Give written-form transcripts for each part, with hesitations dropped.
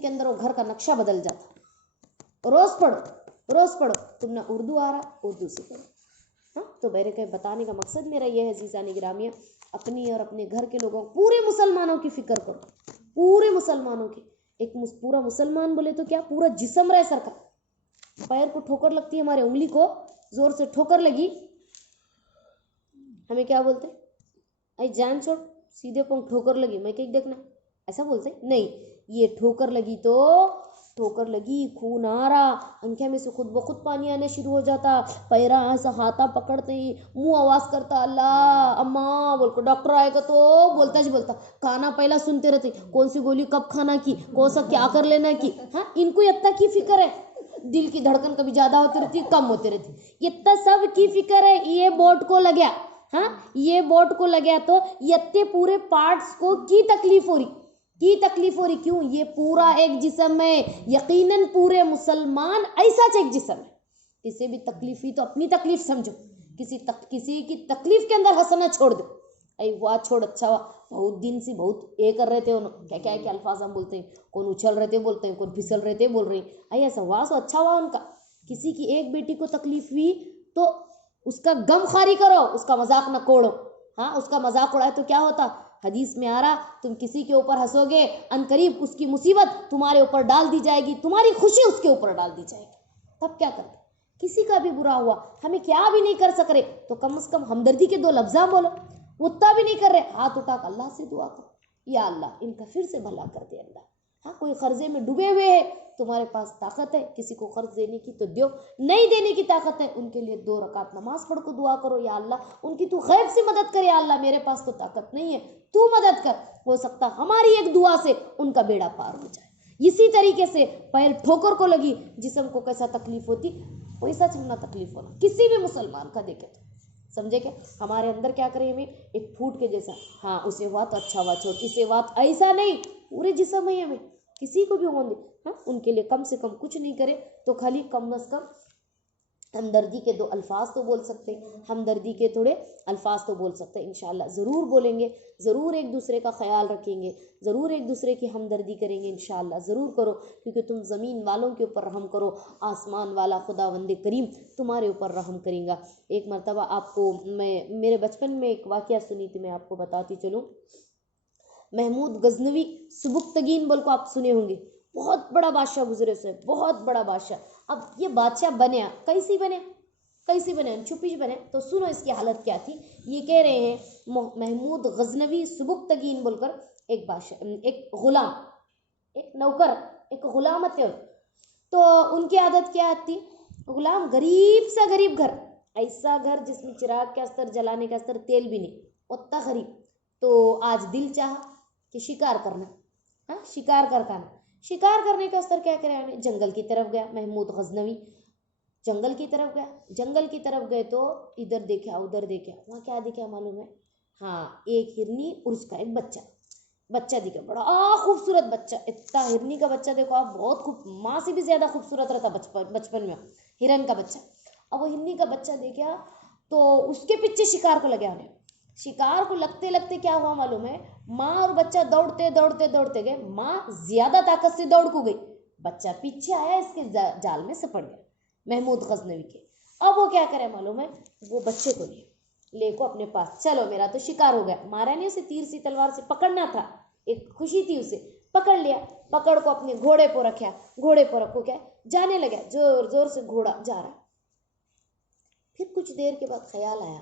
दिन के अंदर वो घर का नक्शा बदल जाता। रोज पढ़ो, तुमने उर्दू आ रहा उर्दू से पढ़ो। हाँ, तो मेरे के बताने का मकसद मेरा ये है अज़ीज़ान गिरामिया, अपनी और अपने घर के लोगों, पूरे मुसलमानों की फिक्र करो, पूरे मुसलमानों की। एक पूरा मुसलमान बोले तो क्या, पूरा जिस्म रहे सरका। पैर को ठोकर लगती है, हमारे उंगली को जोर से ठोकर लगी, हमें क्या बोलते, अरे जान छोड़, सीधे पंख ठोकर लगी, मैं कहीं देखना, ऐसा बोलते नहीं। ये ठोकर लगी तो ठोकर लगी, खून आ रहा, अंख्या में से खुद ब खुद पानी आना शुरू हो जाता, पैरा ऐसा हाथा पकड़ते ही मुंह आवाज करता, अल्लाह अम्मा बोलकर डॉक्टर आएगा तो बोलता ही बोलता, खाना पहला सुनते रहते, कौन सी गोली कब खाना की, कौन सा क्या कर लेना की। हाँ, इनको इतना की फिक्र है, दिल की धड़कन कभी ज्यादा होती रहती कम होती रहती, इतना सब की फिक्र है। ये बोर्ड को लग गया, हाँ ये बोर्ड को लग गया तो इतने पूरे पार्ट्स को की तकलीफ हो रही, क्यों, ये पूरा एक जिस्म है। यकीनन पूरे मुसलमान ऐसा एक जिस्म है, किसी भी तकलीफ ही तो अपनी तकलीफ समझो, किसी की तकलीफ के अंदर हंसना छोड़ दो, अरे वाह छोड़, अच्छा हुआ, बहुत दिन से बहुत ये कर रहे थे, क्या क्या क्या अल्फाज हम बोलते हैं, कौन उछल रहे थे बोलते हैं, कौन फिसल रहे थे बोल रहे हैं, अरे ऐसा हुआ सो अच्छा हुआ उनका। किसी की एक बेटी को तकलीफ हुई तो उसका गम खारी करो, उसका मजाक न कोड़ो। हाँ, उसका मजाक उड़ाए तो क्या होता, हदीस में आ रहा, तुम किसी के ऊपर हंसोगे, अनकरीब उसकी मुसीबत तुम्हारे ऊपर डाल दी जाएगी, तुम्हारी खुशी उसके ऊपर डाल दी जाएगी। तब क्या करते, किसी का भी बुरा हुआ, हमें क्या भी नहीं कर सक रहे तो कम से कम हमदर्दी के दो लफ्जा बोलो, उतना भी नहीं कर रहे, हाथ उठा कर अल्लाह से दुआ करो, या अल्लाह इनका फिर से भला कर दे अल्लाह। हाँ, कोई कर्जे में डूबे हुए है, तुम्हारे पास ताकत है किसी को कर्ज देने की तो दो, नहीं देने की ताकत है उनके लिए 2 रकात नमाज पढ़ को दुआ करो, या अल्लाह उनकी तू गैब से मदद कर, या अल्लाह मेरे पास तो ताकत नहीं है, तू मदद कर, हो सकता हमारी एक दुआ से उनका बेड़ा पार हो जाए। इसी तरीके से पैर ठोकर को लगी, जिस्म को कैसा तकलीफ होती वैसा चलना तकलीफ होना, किसी भी मुसलमान का देखे तो समझे क्या, हमारे अंदर क्या करें हमें, एक फूट के जैसा, हाँ उसे हुआ तो अच्छा हुआ, छोटी से बात ऐसा नहीं, पूरे जिस्म है हमें, किसी को भी होने, हाँ उनके लिए कम से कम कुछ नहीं करे तो खाली कम से कम हमदर्दी के 2 अल्फाज तो बोल सकते हैं, हमदर्दी के थोड़े अल्फाज तो बोल सकते हैं, इंशाल्लाह ज़रूर बोलेंगे, ज़रूर एक दूसरे का ख्याल रखेंगे, ज़रूर एक दूसरे की हमदर्दी करेंगे, इंशाल्लाह ज़रूर करो, क्योंकि तुम ज़मीन वालों के ऊपर रहम करो, आसमान वाला खुदावंद करीम तुम्हारे ऊपर रहम करेगा। एक मरतबा आपको मैं मेरे बचपन में एक वाक़या सुनी थी, मैं आपको बताती चलूँ। महमूद गजनवी सुबुक्तगीन बोल को आप सुने होंगे, बहुत बड़ा बादशाह गुजरे से, बहुत बड़ा बादशाह। अब ये बादशाह बने कैसी बने छुपी बने, तो सुनो इसकी हालत क्या थी। ये कह रहे हैं महमूद गजनवी सुबुक्तगीन बोलकर एक बादशाह, एक गुलाम, एक नौकर, एक गुलाम थे, तो उनकी आदत क्या थी, गुलाम गरीब सा गरीब घर, ऐसा घर जिसमें चिराग का अस्तर, जलाने का अस्तर, तेल भी नहीं, उतना गरीब। तो आज दिल चाहा कि शिकार करना, हाँ शिकार करने का अस्तर क्या करे, जंगल की तरफ गया महमूद गजनवी, जंगल की तरफ गए तो इधर देखा उधर देखा, वहाँ क्या देखा मालूम है, हाँ एक हिरनी और उसका एक बच्चा दिखा, बड़ा खूबसूरत बच्चा, इतना हिरनी का बच्चा देखो आप, बहुत खूब, माँ से भी ज्यादा खूबसूरत रहता बचपन में हिरन का बच्चा। अब वो हिरनी का बच्चा देखा तो उसके पीछे शिकार को लगे आने, शिकार को लगते क्या हुआ मालूम है, माँ और बच्चा दौड़ते गए, माँ ज्यादा ताकत से दौड़ को गई, बच्चा पीछे आया, इसके जाल में सपड़ गया महमूद गजनवी के। अब वो क्या करे मालूम है, वो बच्चे को ले को अपने पास, चलो मेरा तो शिकार हो गया, मारा नहीं उसे, तीर सी तलवार से पकड़ना था, एक खुशी थी उसे, पकड़ लिया, पकड़ को अपने घोड़े पर रखा, घोड़े पर रखो क्या जाने लगा, जोर से घोड़ा जा रहा। फिर कुछ देर के बाद ख्याल आया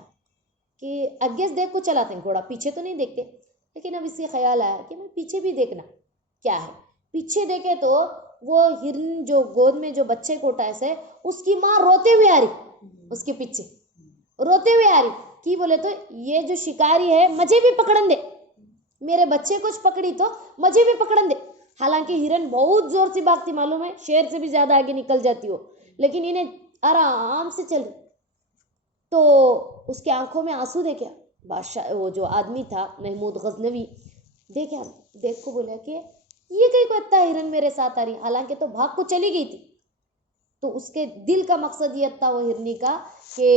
कि आगे से देख को चलाते हैं घोड़ा, पीछे तो नहीं देखते, लेकिन अब इससे ख्याल आया कि मैं पीछे भी देखना क्या है। पीछे देखे तो वो हिरन जो गोद में जो बच्चे को उठाए से, उसकी माँ रोते हुए आ रही, उसके पीछे रोते हुए आ रही कि बोले तो ये जो शिकारी है मुझे भी पकड़न दे, मेरे बच्चे कुछ पकड़ी तो मुझे भी पकड़न दे। हालांकि हिरन बहुत जोर से भागती मालूम है, शेर से भी ज्यादा आगे निकल जाती हो, लेकिन इन्हें आराम से चल, तो उसकी आंखों में आंसू देखे बादशाह, वो जो आदमी था महमूद गजनवी, देख को बोला कि ये कहीं को इतना हिरन मेरे साथ आ रही, हालांकि तो भाग को चली गई थी। तो उसके दिल का मकसद ये था वो हिरनी का कि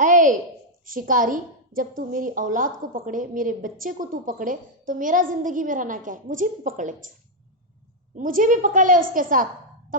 ऐ शिकारी, जब तू मेरी औलाद को पकड़े, मेरे बच्चे को तू पकड़े, तो मेरा जिंदगी में रहना क्या है, मुझे भी पकड़ ले। मुझे भी पकड़ ले उसके साथ।